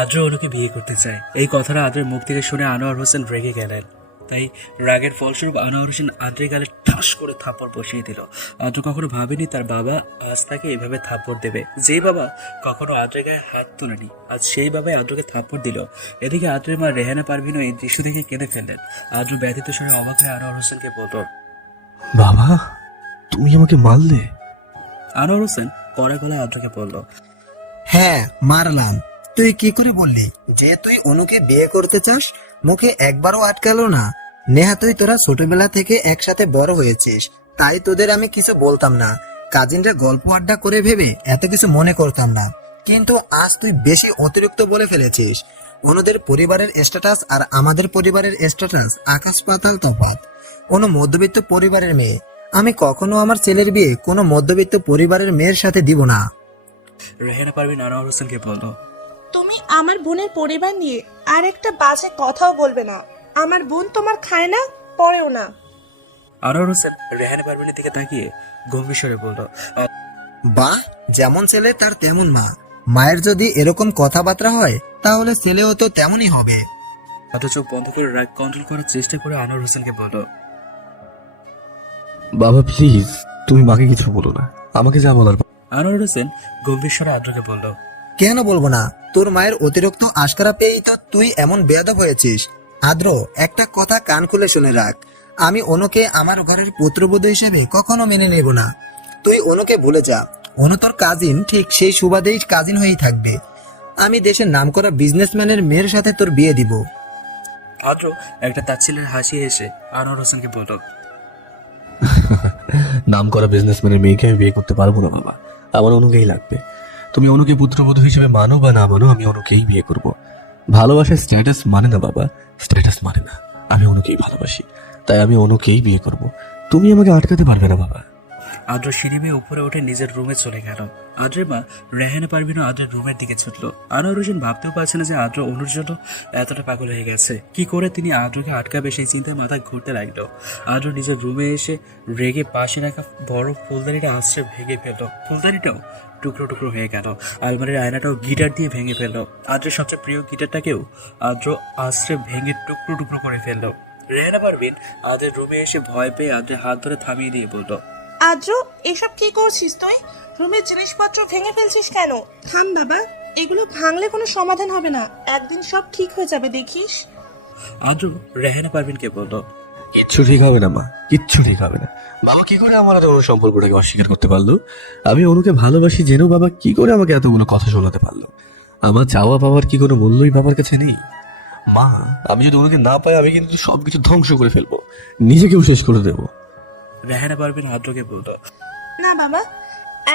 আদ্র অনুকে বিয়ে করতে চায়। এই কথাটা আদ্রের মুখ থেকে শুনে আনোয়ার হোসেন রেগে গেলেন। তাই রাগের ফলস্বরূপ আনোয়ার হোসেন আদ্রের গালে ঠাস করে থাপ্পড় বসিয়ে দিল। আদ্র কখনো ভাবেনি তার বাবা আজ তাকে এভাবে থাপ্পড় দেবে। যে বাবা কখনো আদ্রের গায়ে হাত তোলেনি, আজ সেই বাবাই আদ্রকে থাপ্পড় দিল। এদিকে আদ্রের মা রেহানা পারভিনও এই দৃশ্য দেখে কেঁদে ফেললেন। আদ্র ব্যথিত স্বরে অবাক হয়ে আনোয়ার হোসেনকে বলল, বাবা, তুমি আমাকে মারলে? আনোয়ার হোসেন কড়া গলায় আদ্রকে বলল, হ্যাঁ মারলাম। তুই কি করে বললি যে তুই অনুকে বিয়ে করতে চাস? মুখে একবারও আটকালো না। নেহা, তুই তোরা ছোটবেলা থেকে একসাথে বড় হয়েছিস, তাই তোদের আমি কিছু বলতাম না। কাজিনরা গল্প আড্ডা করে ভেবে এত কিছু মনে করতাম না, কিন্তু আজ তুই বেশি অতিরিক্ত বলে ফেলেছিস। অনুদের পরিবারের স্ট্যাটাস আর আমাদের পরিবারের স্ট্যাটাস আকাশ পাতাল তফাৎ। অনু মধ্যবিত্ত পরিবারের মেয়ে। আমি কখনো আমার ছেলের বিয়ে কোনো মধ্যবিত্ত পরিবারের মেয়ের সাথে দিব না। রেহানা পারভিন আনোয়ার হোসেনকে বলল, তুমি আমার বোনের পরিবার নিয়ে আর একটা বাজে কথাও বলবে না। আমার বোন তোমার খায় না, পড়েও না। আনোয়ার হোসেন রেহানা পারভিনের দিকে তাকিয়ে গম্ভীর স্বরে বলল, বাহ, যেমন ছেলে তার তেমন মা। মায়ের যদি এরকম কথাবার্তা হয় তাহলে ছেলেও তো তেমনই হবে। আদ্র চোখ বন্ধ করে রাগ কন্ট্রোল করার চেষ্টা করে আনোয়ার হোসেনকে বলল, বাবা প্লিজ, তুমি মাকে কিছু বলো না, আমাকে যা বলার। আনোয়ার হোসেন গম্ভীর স্বরে আদ্রকে বলল, কেন বলবো না? তোর মায়ের অতিরিক্ত আশকারা পেয়েই তো তুই এমন বেয়াদব হয়েছিস। আদ্র, একটা কথা কান খুলে শুনে রাখ। আমি অনুকে আমার ঘরের পুত্রবধূ হিসেবে কখনো মেনে নেব না। তুই অনুকে ভুলে যা। অনু তোর কাজিন, ঠিক সেই সুবাদেই কাজিন হয়েই থাকবে। আমি দেশের নামকরা বিজনেসম্যানের মেয়ের সাথে তোর বিয়ে দিব। আদ্র একটা তাচ্ছিল্যের হাসি হেসে আনোয়ার হোসেনকে বলল, নাম করা বিজনেসম্যানের মেয়েকে আমি বিয়ে করতে পারবো না বাবা, আমার অনুকেই লাগবে। তুমি অনুকে পুত্রবধূ হিসেবে মানো বা না মানো, আমি অনুকেই বিয়ে করব। ভালোবাসার স্ট্যাটাস মানে না বাবা, স্ট্যাটাস মানে না। আমি অনুকেই ভালোবাসি, তাই আমি অনুকেই বিয়ে করব। তুমি আমাকে আটকাতে পারবে না বাবা। আদ্র সিঁড়ি বেয়ে উপরে উঠে নিজের রুমে চলে গেল। আদ্রের মা রেহানা পারভিনও আদ্রের রুমের দিকে ছুটল। আনোয়ার হোসেন ভাবতেও পারছে না যে আদ্র অনুর জন্য এতটা পাগল হয়ে গেছে। কি করে তিনি আদ্রকে আটকাবে সেই চিন্তায় মাথা ঘুরতে লাগলো। আদ্র নিজের রুমে এসে রেগে পাশে রাখা বড় ফুলদানিটা আশ্রে ভেঙে ফেললো। ফুলদানিটাও টুকরো টুকরো হয়ে গেল। আলমারির আয়নাটাও গিটার দিয়ে ভেঙে ফেললো। আদ্রের সবচেয়ে প্রিয় গিটারটাকেও আদ্র আশ্রে ভেঙে টুকরো টুকরো করে ফেললো। রেহানা পারভিন আদ্রের রুমে এসে ভয় পেয়ে আদ্রের হাত ধরে থামিয়ে দিয়ে বলল, আদ্র, এসব কি করছিস তুই? রুমের জিনিসপত্র ভেঙে ফেলছিস কেন? থাম বাবা, এগুলো ভাঙলে কোনো সমাধান হবে না। একদিন সব ঠিক হয়ে যাবে, দেখিস। আদ্র রেহানা পারভিনকে বলল, কিচ্ছু ঠিক হবে না মা, কিচ্ছু ঠিক হবে না। বাবা কি করে আমার আর অনুর সম্পর্কটাকে অস্বীকার করতে পারলো? আমি অনুকে ভালোবাসি জেনেও বাবা কি করে আমাকে এতগুলো কথা শোনাতে পারলো? আমার চাওয়া পাওয়ার কি কোনো মূল্যই বাবার কাছে নেই? মা, আমি যদি অনুকে না পাই আমি কিন্তু সবকিছু ধ্বংস করে ফেলবো, নিজেকেও শেষ করে দেবো। রেহানা পারভিন আদ্রকে বলল, না বাবা,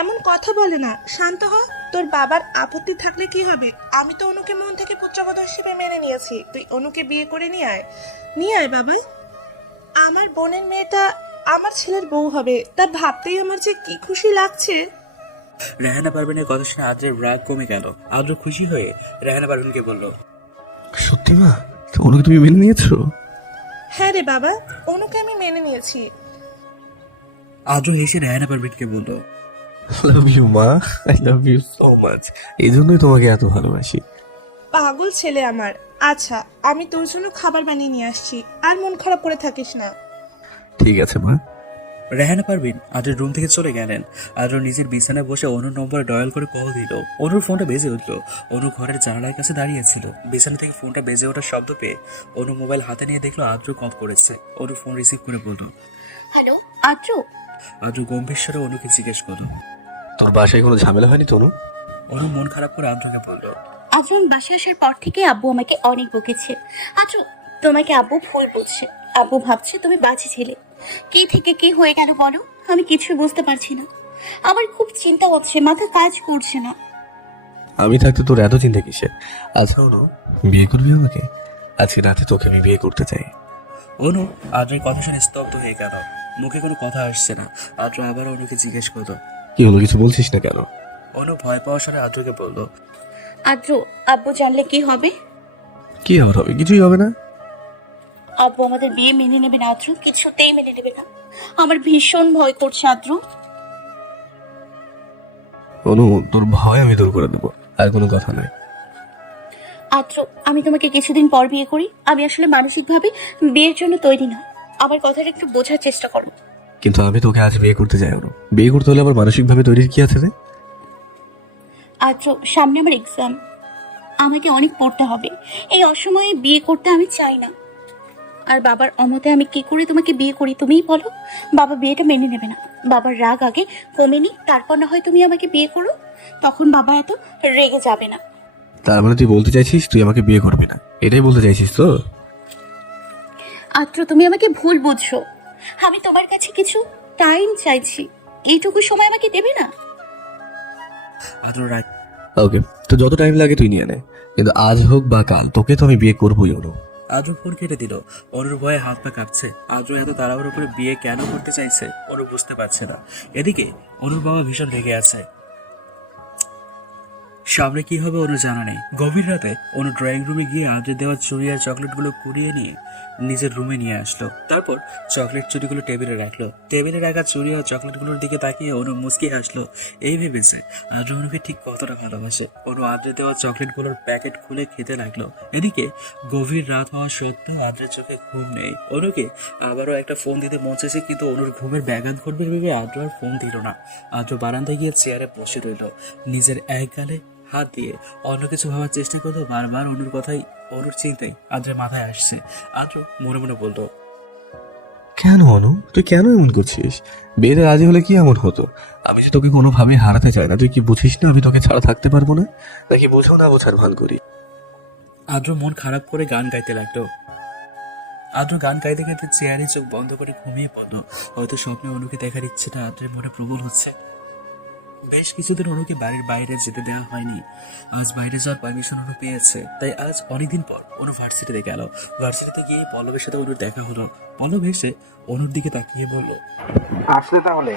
এমন কথা বলে না। শান্ত হ। তোর বাবার আপত্তি থাকলে কি হবে? আমি তো অনুকে মন থেকে পুত্রবধূ হিসেবে মেনে নিয়েছি। তুই অনুকে বিয়ে করে নিয়ে আয়। নিয়ে আয় বাবাই। আমার বোনের মেয়েটা আমার ছেলের বউ হবে, তা ভাবতেই আমার যে কি খুশি লাগছে। রেহানা পারভিনের কথা শুনে আদ্রের রাগ কমে গেল। আদ্র খুশি হয়ে রেহানা পারভিনকে বলল, সত্যি মা, তো অনুকে তুমি মেনে নিয়েছো? হ্যাঁ রে বাবা, অনুকে আমি মেনে নিয়েছি। আদ্র হেসে রেহানা পারভিনকে বলল, লাভ ইউ মা, I love you so much. এই জন্যই তোমাকে এত ভালোবাসি। পাগল ছেলে আমার। আচ্ছা, আমি তোর জন্য খাবার বানিয়ে নিয়ে আসছি, আর মন খারাপ করে থাকিস না। ঠিক আছে মা। রেহানা পারভিন আদ্রের রুম থেকে চলে গেলেন। আদ্র নিজের বিছানায় বসে অনুর নম্বরে ডয়াল করে কল দিল। অনুর ফোনটা বেজে উঠল। অনু ঘরের জানালার কাছে দাঁড়িয়েছিল। বিছানা থেকে ফোনটা বেজে ওঠার শব্দ পেয়ে অনু মোবাইল হাতে নিয়ে দেখলো আদ্র কল করেছে। অনু ফোন রিসিভ করে বলল, হ্যালো আদ্র। আদ্র গম্ভীর স্বরে অনুকে জিজ্ঞেস করলো, তোর বাসায় কোনো ঝামেলা হয়নি তো অনু? অনু মন খারাপ করে আদ্রকে বলল, আজ আমি বাসায় আসার পর থেকে আব্বু আমাকে অনেক বকেছে। আদ্র, তোমাকে আব্বু ভুল বলছে। আব্বু ভাবছে তুমি বাজে ছেলে। কি থেকে কি হয়ে গেল বলো, আমি কিছু বুঝতে পারছি না। আমার খুব চিন্তা হচ্ছে, মাথা কাজ করছে না। আমি থাকতে তোর এত চিন্তা কিসের? আচ্ছা অনু, বিয়ে করবি আমাকে? আজকে রাতে তোকে আমি বিয়ে করতে চাই। অনু আদ্রের কথা শুনে স্তব্ধ হয়ে গেল। মুখে কোনো কথা আসছে না। আদ্র আবার অনুকে জিজ্ঞেস করলো, কি হলো, কিছু বলছিস না কেন? অনু ভয় পাওয়ার স্বরে আদ্রকে বলল, আদ্র, আব্বু জানলে কি হবে? কি আবার হবে? কিছুই হবে না। আব্বু আমাদের বিয়ে মেনে নেবে না আদ্র, কিছুতেই মেনে নেবে না। আমার ভীষণ ভয় করছে আদ্র। অনু, তোর ভয় আমি দূর করে দেবো, আর কোনো কথা নাই। আদ্র, আমি তোমাকে কিছুদিন পর বিয়ে করি। আমি আসলে মানসিকভাবে বিয়ের জন্য তৈরি না। আমার কথাটা একটু বোঝার চেষ্টা করো। কিন্তু আমি তোকে আজ বিয়ে করতে চাই অনু। বিয়ে করতে হলে আবার মানসিকভাবে তৈরির কি আছে রে? আদ্র, সামনে আমার এক্সাম, আমাকে অনেক পড়তে হবে। এই অসময়ে বিয়ে করতে আমি চাই না। আর বাবার অমতে আমি কি করে তোমাকে বিয়ে করি তুমিই বলো। বাবা বিয়েটা মেনে নেবে না। বাবার রাগ আগে কমেনি, তারপর না হয় তুমি আমাকে বিয়ে করো, তখন বাবা এত রেগে যাবে না। তার মানে তুই বলতে চাইছিস তুই আমাকে বিয়ে করবি না, এটাই বলতে চাইছিস তো? আদ্র, তুমি আমাকে ভুল বুঝছো। আমি তোমার কাছে কিছু টাইম চাইছি, এইটুকু সময় আমাকে দেবে না? আদ্র রাগ ওকে, তো যত টাইম লাগে তুই নিয়ে নে, কিন্তু আজ হোক বা কাল তোকে তো আমি বিয়ে করবোই অনু। আদ্র ফোন কেটে দিল। অনুর ভয়ে হাত পা কাঁপছে। আদ্র এত তাড়াহুড়ো করে বিয়ে কেন করতে চাইছে অনু বুঝতে পারছে না। এদিকে অনুর বাবা ভীষণ রেগে আছে। সামনে কি হবে অনু জানা নেই। গভীর রাতে অনু ড্রয়িং রুমে গিয়ে আদ্রের দেওয়া চুরি আর চকলেটগুলো কুড়িয়ে নিয়ে নিজের রুমে নিয়ে আসলো। তারপর চকলেট চুরিগুলো টেবিলে রাখলো। টেবিলে রাখা চুরি আর চকলেটগুলোর দিকে তাকিয়ে অনু মুচকি হাসলো। এই ভেবেছে আদ্র অনুকে ঠিক কতটা ভালোবাসে। অনু আদ্রের দেওয়া চকলেটগুলোর প্যাকেট খুলে খেতে লাগলো। এদিকে গভীর রাত হওয়া সত্ত্বেও আদ্রের চোখে ঘুম নেই। অনুকে আবারও একটা ফোন দিতে মন চাইছে, কিন্তু অনুর ঘুমের ব্যাঘাত ঘটবে ভেবে আদ্র আর ফোন দিল না। আদ্র বারান্দায় গিয়ে চেয়ারে বসে রইল। নিজের এক গালে হাত দিয়ে অন্য কিছু ভাবার চেষ্টা করলো। বারবার অনুর কথাই, অনুর চিন্তাই আদ্রের মাথায় আসছে। আদ্র মনে মনে বলল, কেন অনু, তুই কেন এমন করছিস? বিয়েতে রাজি হলে কি এমন হতো? আমি যে তোকে কোনোভাবেই হারাতে চাই না, তুই কি বুঝিস না আমি তোকে ছাড়া থাকতে পারবো না? নাকি বোঝো না বোঝার ভান করি? আদ্র মন খারাপ করে গান গাইতে লাগলো। আদ্র গান গাইতে গাইতে চেয়ারে চোখ বন্ধ করে ঘুমিয়ে পড়লো। হয়তো স্বপ্নে অনুকে দেখার ইচ্ছেটা আদ্রের মনে প্রবল হচ্ছে। বেশ কিছুদিন অনুকে বাড়ির বাইরে যেতে দেওয়া হয়নি। আজ বাইরে যাওয়ার পারমিশন অনু পেয়েছে, তাই আজ অনেকদিন পর অনু ভার্সিটিতে গেল। ভার্সিটিতে গিয়ে পল্লবের সাথে অনুর দেখা হলো। পল্লব এসে অনুর দিকে তাকিয়ে বলল, আসলে তাহলে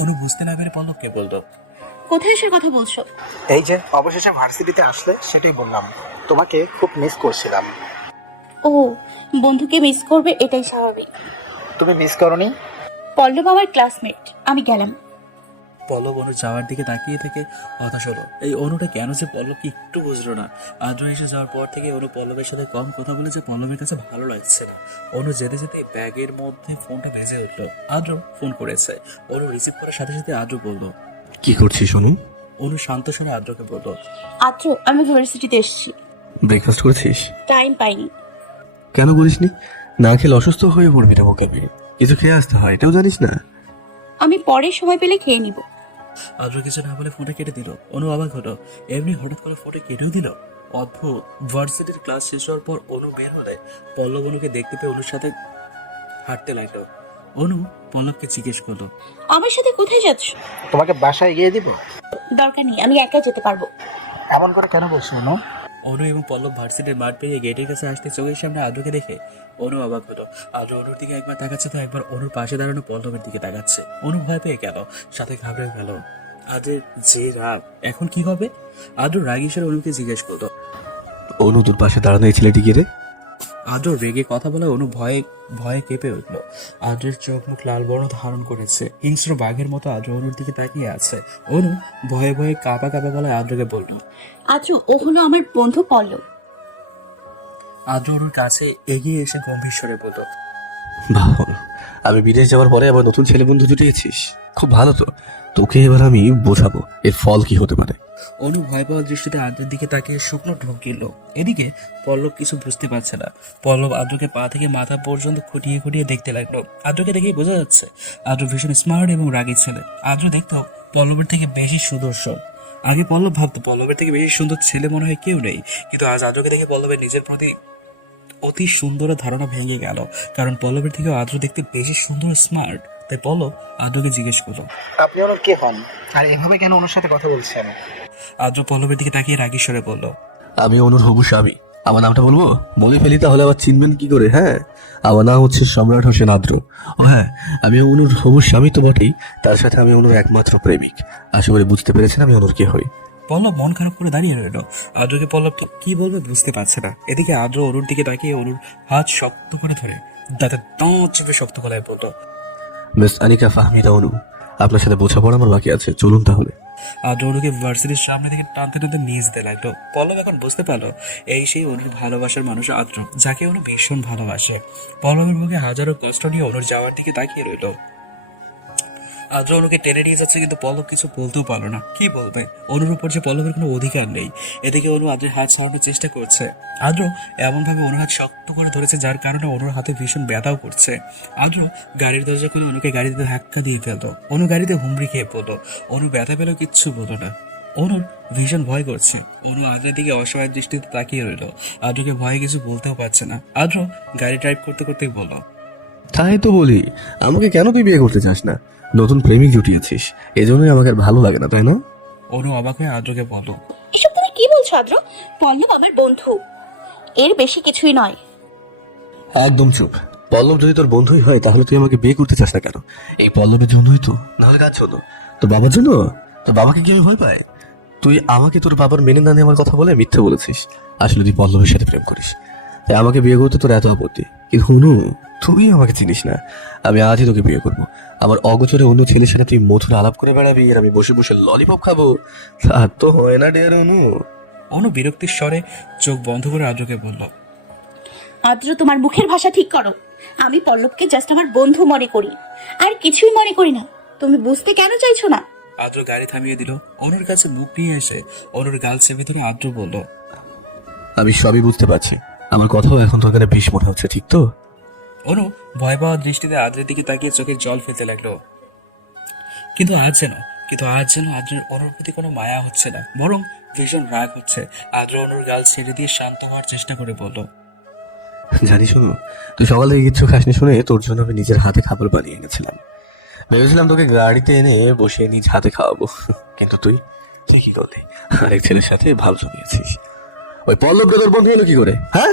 অনু বুঝতে না পেরে পল্লবকে বলল, কোথায় এসে কথা বলছো? এই যে অবশেষে ভার্সিটিতে আসলে সেটাই বললাম, তোমাকে খুব মিস করছিলাম। ও, বন্ধুকে মিস করবে, এটাই স্বাভাবিক। তুমি মিস করনি? পল্লব আমার ক্লাসমেট, আমি গেলাম। পল্লব অনু যাওয়ার দিকে তাকিয়ে থেকে হতাশ হলো। এই অনুটা কেন যে পল্লবকে একটু বুঝলো না। আদ্র এসে যাওয়ার পর থেকে অনু পল্লবের সাথে কম কথা বলে যে পল্লবের কাছে ভালো লাগছে না। অনু যেতে যেতে ব্যাগের মধ্যে ফোনটা বেজে উঠলো। আদ্র ফোন করেছে। অনু রিসিভ করার সাথে সাথে আদ্র বলল, কি করছিস অনু? অনু শান্ত স্বরে আদ্রকে বলল, আদ্র, আমি ভার্সিটিতে এসেছি। ব্রেকফাস্ট করেছিস? টাইম পাইনি। কেন করিসনি? না খেলে অসুস্থ হয়ে পড়বি রে বোকা মেয়ে। কিছু খেয়ে আসতে হয়, এটাও জানিস না? আমি পরে সময় পেলে খেয়ে নিব। আদ্র কিছু না বলে ফোনটা কেটে দিল। অনু অবাক হলো, এমনি হঠাৎ করে ফোনটা কেটেও দিল। অদ্ভুত। ভার্সিটির ক্লাস শেষ হওয়ার পর অনু বের হলে পল্লব অনুকে দেখতে পেয়ে অনুর সাথে হাঁটতে লাগলো। অনু পল্লবকে জিজ্ঞেস করলো, আমার সাথে কোথায় যাচ্ছ? তোমাকে বাসায় গিয়ে দিব? দরকার নেই, আমি একা যেতে পারবো। এমন করে কেন বলছো অনু? অনু এবং পল্লব ভার্সিটির মাঠ পেরিয়ে গেটের কাছে আসতে চোখের সামনে আদ্রকে দেখে অনু অবাক হলো। আদ্র অনুর দিকে একবার তাকাচ্ছে, তো একবার অনুর পাশে দাঁড়ানো পল্লবের দিকে তাকাচ্ছে। অনু ভয় পেয়ে গেল, সাথে ঘাবড়ে গেল। আদ্রের যে রাগ, এখন কি হবে? আদ্র রাগী স্বরে অনুকে জিজ্ঞেস করলো, অনু তোর পাশে দাঁড়ানো এই ছেলেটি কি রে? আদ্র রেগে কথা বলে অনু ভয়ে ভয়ে কেঁপে উঠল। আদ্রের চোখ মুখ লাল বর্ণ ধারণ করেছে। হিংস্র বাঘের মতো আদ্র অনুর দিকে তাকিয়ে আছে। অনু ভয়ে ভয়ে কাঁপা কাঁপা গলায় আদ্রকে বলল, আদ্র, ও হলো আমার বন্ধু পল্লব। আদ্র অনুর কাছে এগিয়ে এসে গম্ভীর স্বরে বলল, বাহ অনু, আমি বিদেশ যাওয়ার পরে আবার নতুন ছেলে বন্ধু জুটিয়েছিস, খুব ভালো তো। তোকে এবার আমি বোঝাবো এর ফল কি হতে পারে। অনু ভয় পাওয়ার দৃষ্টিতে আদ্রের দিকে তাকিয়ে শুকনো ঢোক গেল। এদিকে পল্লব কিছু বুঝতে পারছে না। পল্লব আদ্রকে পা থেকে মাথা পর্যন্ত খুঁটিয়ে খুঁটিয়ে দেখতে লাগলো। আদ্রকে দেখেই বোঝা যাচ্ছে আদ্র ভীষণ স্মার্ট এবং রাগী ছেলে। আদ্র দেখতো পল্লবের থেকে বেশি সুদর্শন। আগে পল্লব ভাবতো পল্লবের থেকে বেশি সুন্দর ছেলে মনে হয় কেউ নেই, কিন্তু আজ আদ্রকে দেখে পল্লবের নিজের প্রতি অতি সুন্দর ধারণা ভেঙে গেল। কারণ পল্লবের থেকে আদ্র দেখতে বেশি সুন্দর, স্মার্ট। তাই পল্লব আদ্রকে জিজ্ঞেস করলো, আপনি অনুর কে হন? আর এভাবে কেন অনুর সাথে কথা বলছেন? আদ্র পল্লবের দিকে তাকিয়ে রাগী স্বরে বলল, আমি অনুর হবু স্বামী। আমার নামটা বলবো? বলে ফেলি তাহলে আবার চিনবেন কি করে? হ্যাঁ, আমার নাম হচ্ছে সম্রাট হোসেন আদ্র। ও হ্যাঁ, আমি অনুর হবু স্বামী তো বটেই, তার সাথে আমি অনুর একমাত্র প্রেমিক। আশা করি বুঝতে পেরেছেন আমি অনুর কে হই। পল্লব মন খারাপ করে দাঁড়িয়ে রইল। আদ্রকে পল্লব ঠিক কি বলবে বুঝতে পারছে না। এদিকে আদ্র অনুর দিকে তাকিয়ে অনুর হাত শক্ত করে ধরে দাঁতে দাঁত চেপে শক্ত গলায় বলল, মিস আনিকা ফাহমিদা অনু, আপনার সাথে বোঝাপড়া আমার বাকি আছে, চলুন তাহলে। আদ্র অনুকে ভার্সিটির সামনে থেকে টানতে টানতে নিয়ে যেতে লাগলো। পল্লব এখন বুঝতে পারলো এই সেই অনুর ভালোবাসার মানুষ আদ্র, যাকে অনু ভীষণ ভালোবাসে। পল্লবের মুখে হাজারো কষ্ট নিয়ে অনুর যাওয়ার দিকে তাকিয়ে রইলো। আদ্র অনুকে টেনে নিয়ে যাচ্ছে, কিন্তু পল্লব কিছু বলতেও পারলো না। কি বলবে? অনুর উপর যে পল্লবের কোনো অধিকার নেই। এদিকে অনু আদ্রের হাত ছাড়ানোর চেষ্টা করছে। আদ্র এমন ভাবে অনুর হাত শক্ত করে ধরেছে, যার কারণে অনুর হাতে ভীষণ ব্যথাও করছে। আদ্র গাড়ির দরজা খুলে অনুকে গাড়িতে ধাক্কা দিয়ে ফেলতো। অনু গাড়িতে হুমড়ি খেয়ে পড়লো। অনু ব্যথা পেলেও কিচ্ছু বললো না। অনুর ভীষণ ভয় করছে। অনু আদ্রের দিকে অসহায় দৃষ্টিতে তাকিয়ে রইলো। আদ্রকে ভয়ে কিছু বলতেও পারছে না। আদ্র গাড়ি ড্রাইভ করতে করতেই বলল, তাই তো বলি, আমাকে কেন তুই বিয়ে করতে চাস না? নতুন প্রেমিক জুটিয়েছিস, এজন্যই আমাকে আর ভালো লাগে না, তাই না? অনু অবাক হয়ে আদ্রকে বলল, এসব তুমি কি বলছো আদ্র? পল্লব আমার বন্ধু, এর বেশি কিছুই নয়। একদম চুপ। পল্লব যদি তোর বন্ধুই হয় তাহলে তুই আমাকে বিয়ে করতে চাস না কেন? এই পল্লবের জন্যই তো, নাহলে কাজ জন্য? তোর বাবার জন্য? তোর বাবাকে কি আমি ভয় পাই? তুই আমাকে তোর বাবার মেনে না নেওয়ার কথা বলে মিথ্যে বলেছিস। আসলে তুই পল্লবের সাথে প্রেম করিস, তাই আমাকে বিয়ে করতে তোর এত আপত্তি। কিন্তু হুনু, তুই আমাকে চিনিস না। আমি আজই তোকে বিয়ে করবো। আমার অগোচরে অন্য ছেলের সাথে তুই মধুর আলাপ করে বেড়াবি, আর আমি বসে বসে ললিপপ খাবো। তা তো হয় না ডেয়ার অনু। অনু বিরক্তির স্বরে চোখ বন্ধ করে আদ্রকে বলল, আদ্র, তোমার মুখের ভাষা ঠিক করো। আমি পল্লবকে জাস্ট আমার বন্ধু মনে করি, আর কিছুই মনে করি না। তুমি বুঝতে কেন চাইছো না? আদ্র গাড়ি থামিয়ে দিল। অনুর কাছে মুখ নিয়ে এসে অনুর গাল চেপে ধরে আদ্র বলল, আমি সবই বুঝতে পারছি, আমার কথাও এখন তোর কাছে বিষ মনে হচ্ছে, ঠিক তো? অনু ভয় পাওয়া দৃষ্টিতে আদ্রের দিকে তাকিয়ে চোখে জল ফেলতে লাগলো। কিন্তু আজ যেন আদ্রের অনুর প্রতি কোনো মায়া হচ্ছে না, বরং ভীষণ রাগ হচ্ছে। আদ্র অনুর গাল ছেড়ে দিয়ে শান্ত হওয়ার চেষ্টা করে বলল, জানি শুনো, তুই সকাল থেকে কিচ্ছু খাসনি শুনে তোর জন্য আমি নিজের হাতে খাবার বানিয়ে এনেছিলাম। ভেবেছিলাম তোকে গাড়িতে এনে বসে নিজ হাতে খাওয়াবো, কিন্তু তুই কি করলি? আরেক ছেলের সাথে ভাব জমিয়েছিস। ওই পল্লবকে তোর বন্ধু হলো কি করে, হ্যাঁ?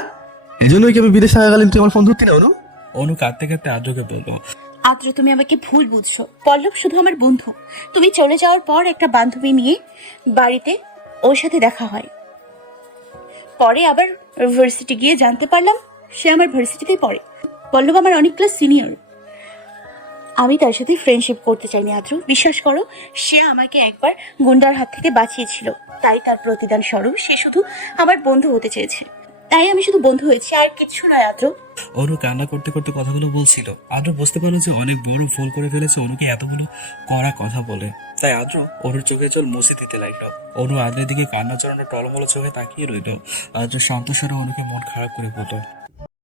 এই জন্যই কি আমি বিদেশ থাকাকালীন তুই আমার ফোন ধরতি না? অনু, অনু কাঁদতে কাঁদতে আদ্রকে বলল, আদ্র, তুমি আমাকে ভুল বুঝছো। পল্লব শুধু আমার বন্ধু। তুমি চলে যাওয়ার পর একটা বান্ধবী নিয়ে বাড়িতে ওর সাথে দেখা হয়। পরে আবার ভার্সিটি গিয়ে জানতে পারলাম সে আমার ভার্সিটিতেই পড়ে। পল্লব আমার অনেক ক্লাস সিনিয়র। আমি তার সাথে ফ্রেন্ডশিপ করতে চাইনি আদ্র, বিশ্বাস করো। সে আমাকে একবার গুন্ডার হাত থেকে বাঁচিয়েছিল, তাই তার প্রতিদান স্বরূপ সে শুধু আমার বন্ধু হতে চেয়েছে। তাই আমি শুধু বন্ধু হয়েছি, আর কিচ্ছু নয় আদ্র। অনু কান্না করতে করতে কথাগুলো বলছিল। আদ্র বুঝতে পারলো যে অনেক বড় ভুল করে ফেলেছে অনুকে এতগুলো কড়া কথা বলে। তাই আদ্র অনুর চোখে জল মুছে দিতে লাগলো। অনু আদ্রের দিকে কান্না জড়ানো টলমলো চোখে তাকিয়ে রইল। আদ্র শান্ত স্বরে অনুকে মন খারাপ করে বলল,